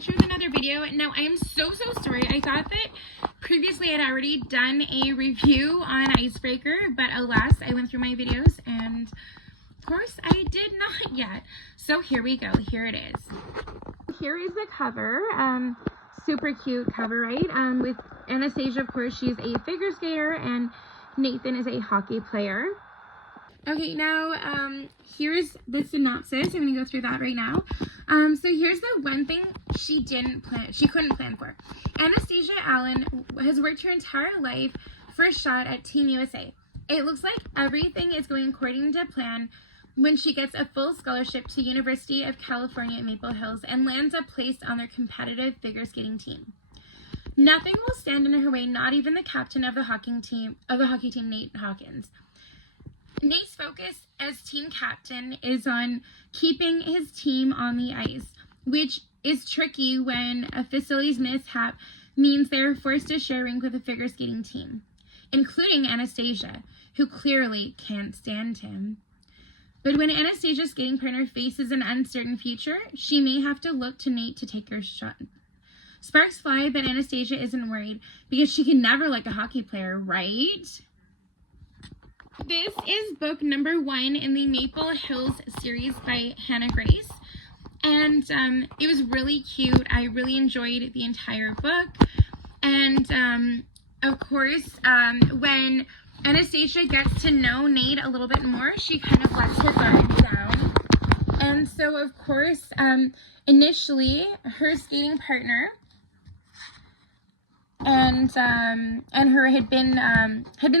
back with another video. Now, I am so sorry. I thought that previously I'd already done a review on Icebreaker, but alas, I went through my videos and of course I did not yet. So here we go. Here it is. Here is the cover. Super cute cover, right? With Anastasia, of course, she's a figure skater and Nathan is a hockey player. Okay, now here's the synopsis. I'm gonna go through that right now. So here's the one thing she couldn't plan for. Anastasia Allen has worked her entire life for a shot at Team USA. It looks like everything is going according to plan when she gets a full scholarship to University of California at Maple Hills and lands a place on their competitive figure skating team. Nothing will stand in her way, not even the captain of the hockey team, Nate Hawkins. Nate's focus as team captain is on keeping his team on the ice, which is tricky when a facilities mishap means they're forced to share rink with a figure skating team, including Anastasia, who clearly can't stand him. But when Anastasia's skating partner faces an uncertain future, she may have to look to Nate to take her shot. Sparks fly, but Anastasia isn't worried because she can never like a hockey player, right? This is book number 1 in the Maple Hills series by Hannah Grace, and it was really cute. I really enjoyed the entire book, and of course, when Anastasia gets to know Nate a little bit more, she kind of lets her guard down, and so of course, initially, her skating partner and her had been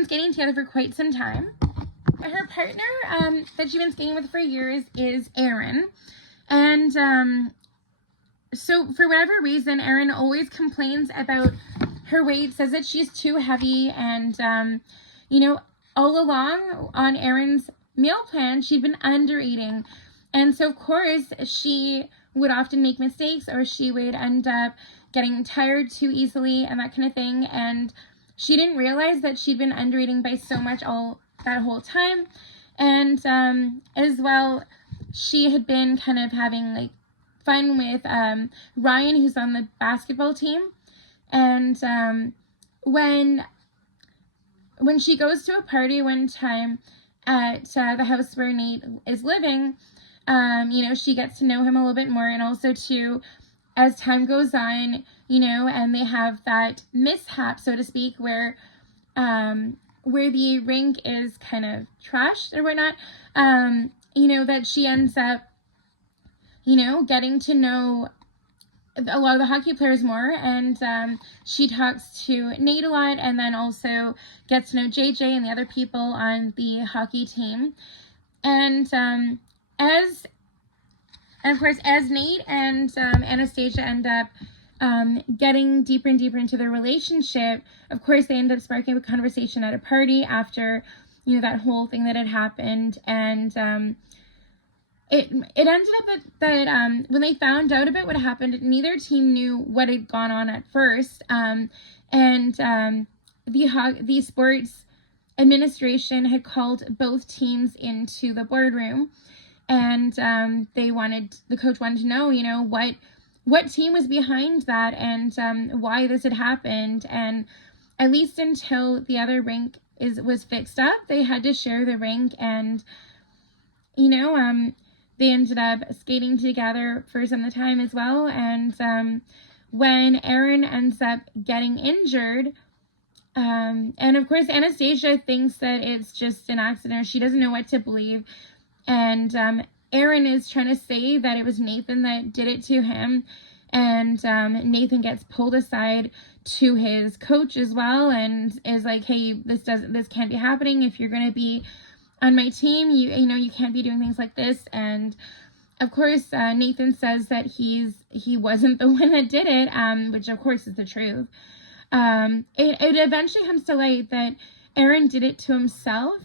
skating together for quite some time. Her partner that she's been skating with for years is Erin, and so for whatever reason, Erin always complains about her weight, says that she's too heavy, and you know, all along on Erin's meal plan, she'd been under eating, and so of course she would often make mistakes, or she would end up getting tired too easily and that kind of thing, and she didn't realize that she'd been under eating by so much all that whole time. And as well, she had been kind of having like fun with Ryan, who's on the basketball team, and when she goes to a party one time at the house where Nate is living, you know, she gets to know him a little bit more, and also too, as time goes on, you know, and they have that mishap, so to speak, where the rink is kind of trashed or whatnot, you know, that she ends up, you know, getting to know a lot of the hockey players more, and she talks to Nate a lot, and then also gets to know JJ and the other people on the hockey team, and of course, as Nate and Anastasia end up getting deeper and deeper into their relationship, of course, they end up sparking a conversation at a party after, you know, that whole thing that had happened. And it ended up that when they found out about what happened, neither team knew what had gone on at first. The sports administration had called both teams into the boardroom, and the coach wanted to know, you know, what team was behind that, and why this had happened. And at least until the other rink was fixed up, they had to share the rink, and you know, they ended up skating together for some of the time as well. And when Erin ends up getting injured, and of course Anastasia thinks that it's just an accident, or she doesn't know what to believe, and Erin is trying to say that it was Nathan that did it to him, and Nathan gets pulled aside to his coach as well, and is like, hey, this can't be happening. If you're going to be on my team, you know, you can't be doing things like this. And of course, Nathan says that he wasn't the one that did it, which of course is the truth. It eventually comes to light that Erin did it to himself,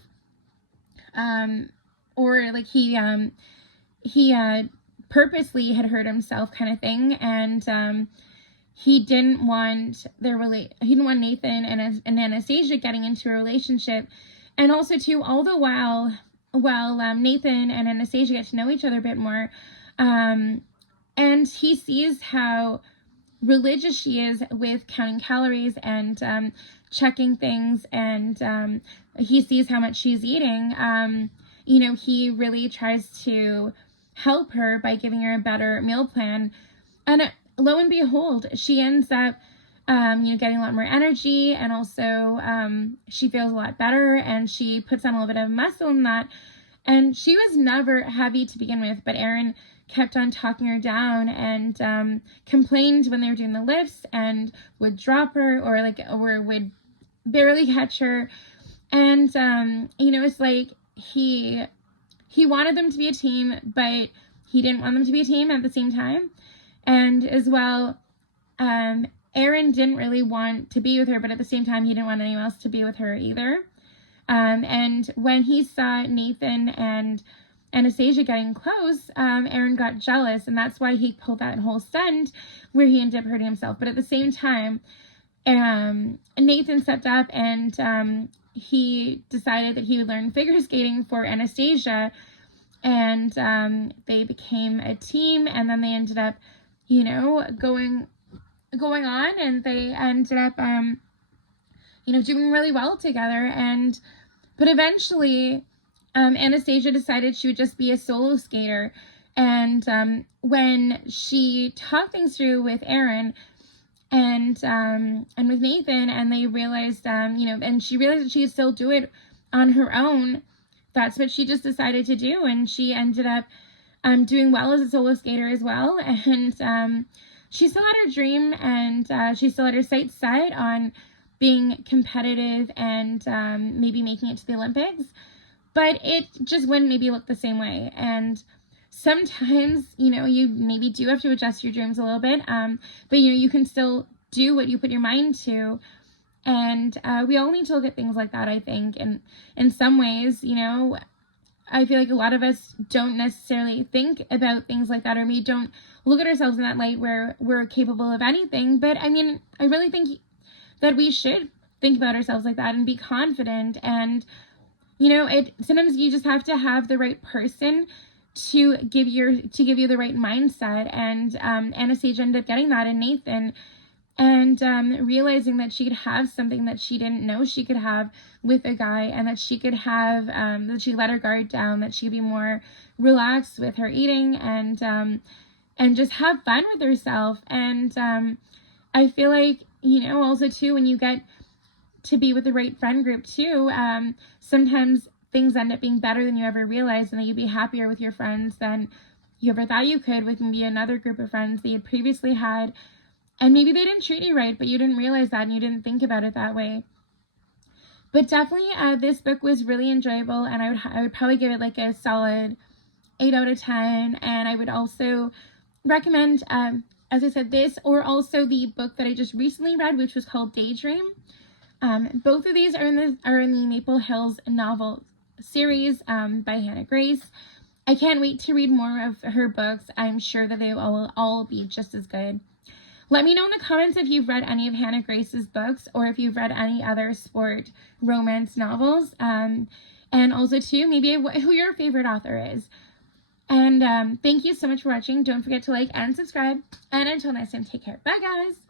or like he purposely had hurt himself, kind of thing, and he didn't want Nathan and Anastasia getting into a relationship, and also too, all the while Nathan and Anastasia get to know each other a bit more, And he sees how religious she is with counting calories and checking things, and he sees how much she's eating. You know, he really tries to help her by giving her a better meal plan. And lo and behold, she ends up, you know, getting a lot more energy, and also she feels a lot better, and she puts on a little bit of muscle in that. And she was never heavy to begin with, but Aaron kept on talking her down, and complained when they were doing the lifts, and would drop her, or would barely catch her. And you know, it's like he wanted them to be a team, but he didn't want them to be a team at the same time. And as well, Aaron didn't really want to be with her, but at the same time, he didn't want anyone else to be with her either. And when he saw Nathan and Anastasia getting close, Aaron got jealous, and that's why he pulled that whole stunt where he ended up hurting himself. But at the same time, Nathan stepped up, and he decided that he would learn figure skating for Anastasia, and they became a team, and then they ended up, you know, going on, and they ended up, you know, doing really well together. But eventually, Anastasia decided she would just be a solo skater. And when she talked things through with Aaron and with Nathan, and they realized, you know, and she realized that she could still do it on her own, that's what she just decided to do. And she ended up doing well as a solo skater as well. And she still had her dream, and she still had her sights set on being competitive and maybe making it to the Olympics, but it just wouldn't maybe look the same way. And sometimes, you know, you maybe do have to adjust your dreams a little bit, but you know, you can still do what you put your mind to. And we all need to look at things like that, I think. And in some ways, you know, I feel like a lot of us don't necessarily think about things like that, or we don't look at ourselves in that light where we're capable of anything. But I mean, I really think that we should think about ourselves like that and be confident. And, you know, sometimes you just have to have the right person to give you the right mindset. And Anastasia ended up getting that in Nathan, and realizing that she could have something that she didn't know she could have with a guy, and that she could have, that she let her guard down, that she could be more relaxed with her eating, and just have fun with herself. And I feel like, you know, also too, when you get to be with the right friend group too, sometimes things end up being better than you ever realized, and that you'd be happier with your friends than you ever thought you could with maybe another group of friends that you previously had. And maybe they didn't treat you right, but you didn't realize that, and you didn't think about it that way. But definitely, this book was really enjoyable, and I would probably give it like a solid 8 out of 10. And I would also recommend, as I said, this, or also the book that I just recently read, which was called Daydream. Both of these are in the Maple Hills novel series by Hannah Grace. I can't wait to read more of her books. I'm sure that they will all be just as good. Let me know in the comments if you've read any of Hannah Grace's books, or if you've read any other sport romance novels. And also too, maybe who your favorite author is. And thank you so much for watching. Don't forget to like and subscribe. And until next time, take care. Bye, guys.